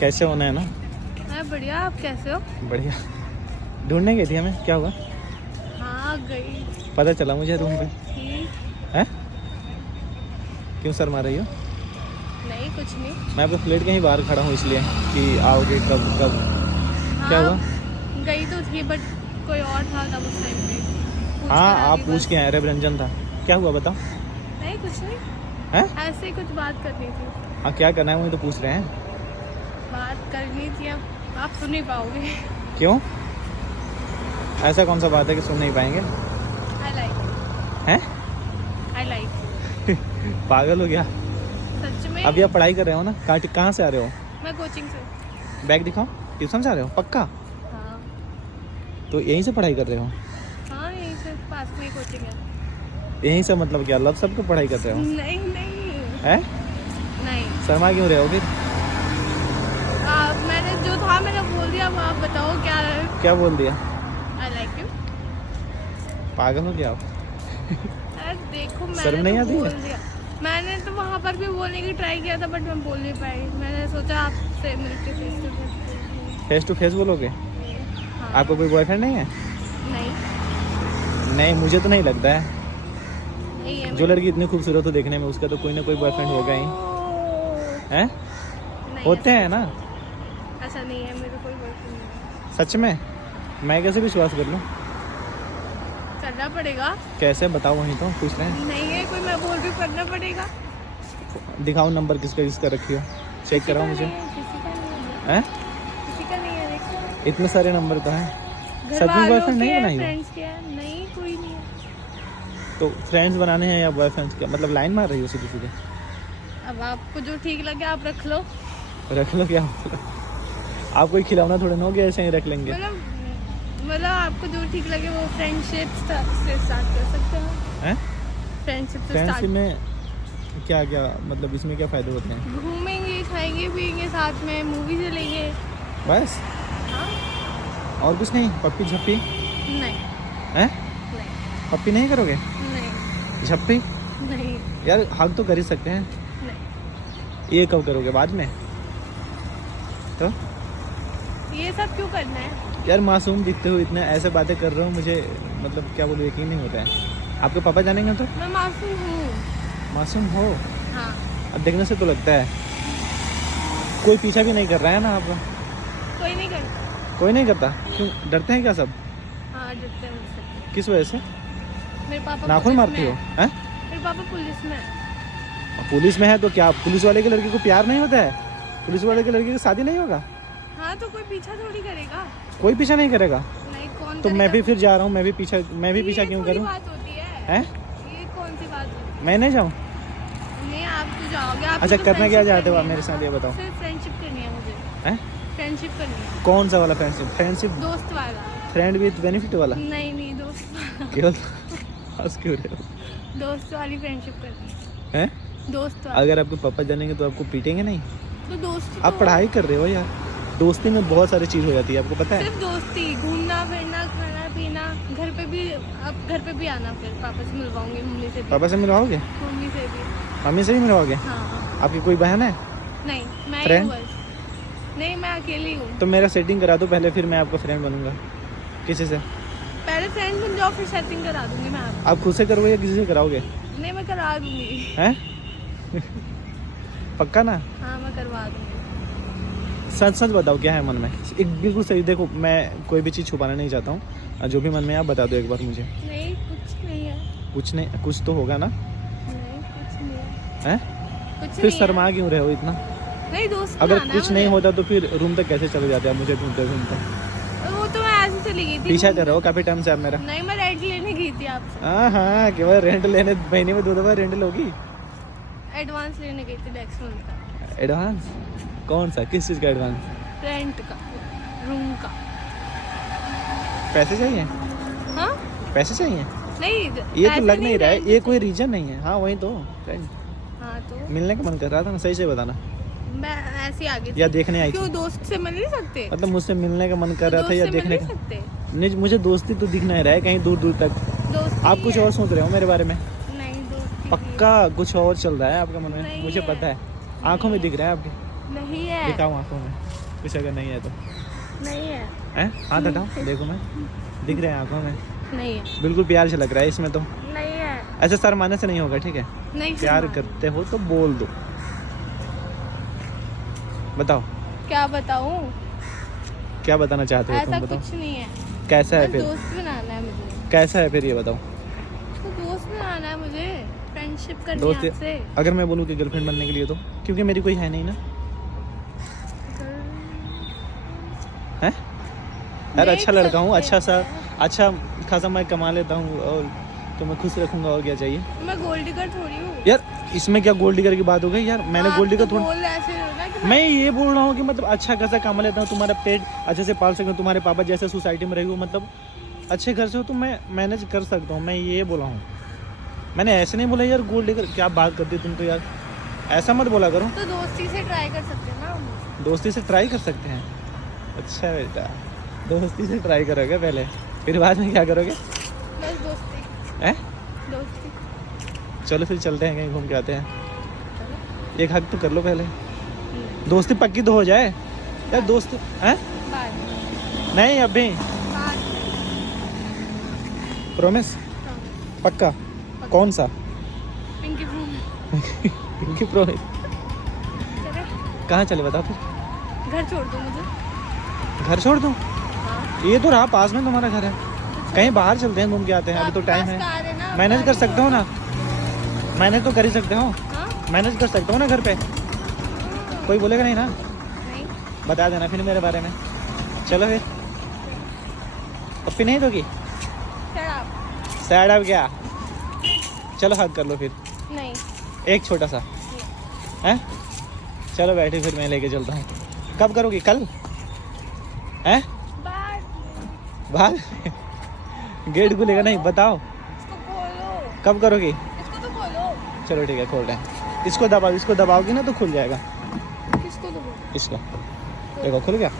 कैसे होना है ना? मैं बढ़िया, आप कैसे हो? बढ़िया। ढूंढने गई थी हमें, क्या हुआ? हाँ गई पता चला मुझे रूम पे। थी। हैं? क्यों शर्मा रही हो? नहीं कुछ नहीं। मैं आपके फ्लैट के ही बाहर खड़ा हूँ इसलिए कि आओगे कब कब। क्या हुआ? गई तो थी बट कोई और था तब उस टाइम पे। पूछ हाँ कर आ आप गई पूछ बस। के आए, रविरंजन था। क्या हुआ बताओ? नहीं कुछ नहीं, हैं? ऐसे ही कुछ बात करनी थी। हाँ क्या करना है वही तो पूछ रहे हैं। बात करनी थी, अब आप सुन नहीं पाओगे। क्यों? ऐसा कौन सा बात है कि सुन नहीं पाएंगे? आई लाइक, हैं? I like. पागल हो गया? सच में। अभी आप पढ़ाई कर रहे हो ना? कहाँ से आ रहे हो? मैं कोचिंग से। बैग दिखाओ। ट्यूशन से आ रहे हो पक्का? हाँ तो यहीं से पढ़ाई कर रहे हो? हाँ, यहीं से पास में ही कोचिंग है। यहीं से मतलब क्या लव सब को पढ़ाई कर रहे हो? नहीं नहीं हैं? नहीं। शर्मा क्यों रहे हो फिर? मैंने जो था मैंने बोल दिया, अब आप बताओ क्या है। क्या बोल दिया? I like you. पागल हो गया आप? अरे देखो शर्म मैंने नहीं तो आती है? बोल दिया। मैंने तो वहाँ पर भी बोलने की ट्राई किया था बट मैं बोल नहीं पाई। मैंने सोचा आपसे मिलके फेस टू फेस बोलोगे? हाँ। आपका कोई बॉयफ्रेंड नहीं है? नहीं नहीं मुझे तो नहीं लगता है। नहीं है। जो लड़की इतनी खूबसूरत हो देखने में उसका तो कोई ना कोई बॉयफ्रेंड होगा ही। हैं? नहीं, होते हैं ना? ऐसा नहीं है, मेरा कोई बॉयफ्रेंड नहीं है। सच में? मैं कैसे विश्वास कर लूँ? करना पड़ेगा। कैसे बताओ, वहीं तो पूछ रहे हैं। नहीं है कोई, मैं बोल रही हूँ करना पड़ेगा। दिखाओ नंबर किसका किसका रखी हो, चेक किसी कराओ का मुझे। नहीं है, किसी का नहीं है। हैं? किसी का नहीं है, देखो। इतने सारे नंबर तो हैं। घर सच में वालों बॉयफ्रेंड के नहीं हैं, बनाई हो? फ्रेंड्स के हैं। नहीं कोई नहीं है। तो फ्रेंड्स बनाने हैं या बॉयफ्रेंड्स के, मतलब लाइन मार रही हो सीधे सीधे? अब आपको जो ठीक लगे आप रख लो। रख लो क्या? आप कोई खिलौना थोड़े ना हो गया ऐसे ही रख लेंगे। मतलब आपको जो ठीक लगे वो फ्रेंडशिप से स्टार्ट कर सकते हो। हैं? फ्रेंडशिप से फ्रेंडशिप स्टार्ट। में क्या क्या मतलब इसमें क्या फ़ायदे होते हैं? घूमेंगे, खाएंगे पिएंगे साथ में, मूवी चलेंगे। बस? हाँ। और कुछ नहीं? पप्पी झप्पी? नहीं हैं? नहीं पप्पी नहीं करोगे? नहीं झप्पी? नहीं यार हक तो कर ही सकते हैं। नहीं। ये कब करोगे, बाद में? तो ये सब क्यों करना है? यार मासूम दिखते हो इतने, ऐसे बातें कर रहे हो, मुझे मतलब क्या बोलूं, यकीन नहीं होता है। आपके पापा जानेंगे तो? मैं मासूम हूँ। मासूम हो? हाँ। अब देखने से तो लगता है। कोई पीछा भी नहीं कर रहा है ना आपका? कोई नहीं करता। कोई नहीं करता? क्यों, डरते हैं क्या सब? हाँ डरते हैं मुझसे। किस वजह से? मेरे पापा नाखून पुलिस मारती में हो? है। हैं? मेरे पापा पुलिस में है। पुलिस में है तो क्या पुलिस वाले के लड़की को प्यार नहीं होता है? पुलिस वाले के लड़की की शादी नहीं होगा? हाँ तो कोई पीछा थोड़ी करेगा। कोई पीछा नहीं करेगा? नहीं कौन तो करेगा? मैं भी फिर जा रहा हूँ, मैं भी पीछा ये क्यों थोड़ी करूँ? बात होती है। हैं? ये कौन सी बात होती है? मैं नहीं जाऊँ? नहीं आप तो जाओगे। आप अच्छा, करना क्या चाहते हो आप मेरे साथ, ये बताओ? सिर्फ फ्रेंडशिप करनी है मुझे। हैं? फ्रेंडशिप करनी है। कौन सा वाला फ्रेंडशिप? फ्रेंडशिप दोस्त वाला। फ्रेंड विद बेनिफिट वाला? नहीं नहीं दोस्त वाला। केवल हंस क्यों रहे हो? दोस्त वाली फ्रेंडशिप करनी है। हैं? दोस्त वाली। अगर आपके पापा जानेंगे तो आपको पीटेंगे नहीं? तो दोस्ती आप तो- पढ़ाई कर रहे हो यार, दोस्ती में बहुत सारी चीज़ हो जाती है, आपको पता है? सिर्फ दोस्ती, घूमना फिरना, खाना पीना। घर पे भी, अब घर पे भी आना, फिर पापा से मिलवाऊंगी, मम्मी से भी। पापा से मिलवाओगे? मम्मी से भी। मम्मी से भी मिलवाओगे? हाँ। आपकी कोई बहन है? नहीं मैं ही Friend? हूँ बस। नहीं मैं अकेली हूँ। तो मेरा सेटिंग करा दो पहले, फिर मैं आपका फ्रेंड बनूंगा। किसी से? पहले फ्रेंड बन जाओ फिर सेटिंग करा दूंगी मैं आपको। आप खुद से करोगे या किसी से कराओगे? नहीं मैं करा दूंगी। हैं? पक्का ना? हाँ मैं करवा दूंगी। सच सच बताओ क्या है मन में, एक बिल्कुल सही। देखो मैं कोई भी चीज़ छुपाना नहीं चाहता हूँ, जो भी मन में है आप बता दो एक बार मुझे। नहीं कुछ नहीं है। कुछ नहीं? कुछ तो होगा ना? नहीं कुछ नहीं है। हैं? कुछ फिर नहीं है। शर्मा क्यों रहे हो इतना? नहीं दोस्त अगर बनाना है कुछ नहीं मुझे। होता तो फिर रूम तक कैसे चले जाते आप मुझे ढूंढते ढूंढते? वो तो मैं ऐसे चली गई थी। पीछा कर रहे हो काफ़ी टाइम से आप मेरा। नहीं मैं रेंट लेने गई थी आपसे। हाँ केवल रेंट लेने, महीने में 2 दफ़ा रेंट लोगी? एडवांस लेने गई थी नेक्स्ट मंथ का। एडवांस? कौन सा, किस चीज़ का एडवांस? रेंट का, रूम का। पैसे चाहिए? हाँ पैसे चाहिए? नहीं ये तो पैसे लग नहीं रहा है, rent ये कोई रीजन नहीं है। हाँ वही तो फ्रेंड, हाँ तो मिलने का मन कर रहा था ना, सही से बताना। मैं ऐसे ही आ गई थी। या देखने आई क्यों थी? दोस्त से मिल नहीं सकते? मतलब मुझसे मिलने का मन कर रहा था दोस्त या से मिल देखने नहीं का? सकते? नहीं मुझे दोस्ती तो दिख नहीं रहा है कहीं दूर दूर तक। दोस्त आप कुछ और सोच रहे हो मेरे बारे में? नहीं दोस्ती पक्का कुछ और चल रहा है आपका मन में, नहीं मुझे है। पता है। आंखों में दिख रहा है आपके, नहीं है। दिखाओ आंखों में। कुछ अगर नहीं है तो नहीं है। हैं? हाथ हटाओ, देखो मैं दिख रहे हैं आंखों में, नहीं है। बिल्कुल प्यार से लग रहा है इसमें तो। नहीं है। ऐसे शर्माने से नहीं होगा, ठीक है? नहीं प्यार शर्मा। करते हो तो बोल दो, बताओ क्या बताऊं? क्या बताना चाहते हो ऐसा तुम, बताओ कुछ नहीं है। कैसा है बस फिर, दोस्त बनाना है मुझे। कैसा है फिर ये बताओ। तो दोस्त बनाना है मुझे, फ्रेंडशिप करनी दोस्त है आपसे। अगर मैं बोलूँ कि गर्लफ्रेंड बनने के लिए, तो क्योंकि मेरी कोई है नहीं ना, है यार, अच्छा लड़का हूँ, अच्छा सा, अच्छा खासा मैं कमा लेता हूँ और तो मैं खुश रखूंगा, और क्या चाहिए। मैं गोल्ड डिगर थोड़ी हूँ यार इसमें क्या गोल्ड डिगर की बात हो गई यार, मैंने गोल्ड डिगर थोड़ी, बोल ऐसे हो ना कि मैं ये बोल रहा हूँ कि मतलब अच्छा खासा कमा लेता हूँ, तुम्हारा पेट अच्छे से पाल सकता हूँ, तुम्हारे पापा जैसे सोसाइटी में रही हो, मतलब अच्छे घर से हो तो मैं मैनेज कर सकता हूँ, मैं ये बोला हूँ। मैंने ऐसे नहीं बोला यार गोल्ड डिगर, क्या बात करती तुम तो यार, ऐसा मत बोला करो। तो दोस्ती से ट्राई कर सकते हैं ना हम। दोस्ती से ट्राई कर सकते हैं, अच्छा बेटा, दोस्ती से ट्राई करोगे पहले, फिर बाद में क्या करोगे? बस दोस्ती। हैं? दोस्ती। चलो फिर चलते हैं, कहीं घूम के आते हैं, चलो। एक हक तो कर लो पहले, दोस्ती पक्की तो हो जाए यार, दोस्त हैं? बाय। नहीं अभी, बाय। प्रॉमिस पक्का? कौन सा? Pinky blue. Pinky promise? चले। कहाँ चले बताओ फिर? घर छोड़ दो मुझे। घर छोड़ दूँ? हाँ। ये तो रहा पास में तुम्हारा घर है, कहीं बाहर चलते हैं, घूम के आते हैं, अभी तो टाइम है, मैनेज कर सकते हो ना, मैनेज तो कर ही सकते हो, हाँ? मैनेज कर सकते हो ना घर पे, कोई बोलेगा नहीं ना? नहीं। बता देना फिर मेरे बारे में। चलो फिर, पप्पी नहीं दोगी? Shut up। सैड अब क्या, चलो हक कर लो फिर, नहीं। एक छोटा सा, हैं? चलो बैठे, फिर मैं लेके चलता हूँ। कब करोगी, कल? हैं? बाय। बाद गेट खुलेगा नहीं, बताओ इसको खोलो। कब करोगी? इसको तो खोलो। चलो ठीक है, खोल रहे हैं, इसको दबाओ, इसको दबाओगी ना तो खुल जाएगा, किसको तो इसको देखो खुल गया।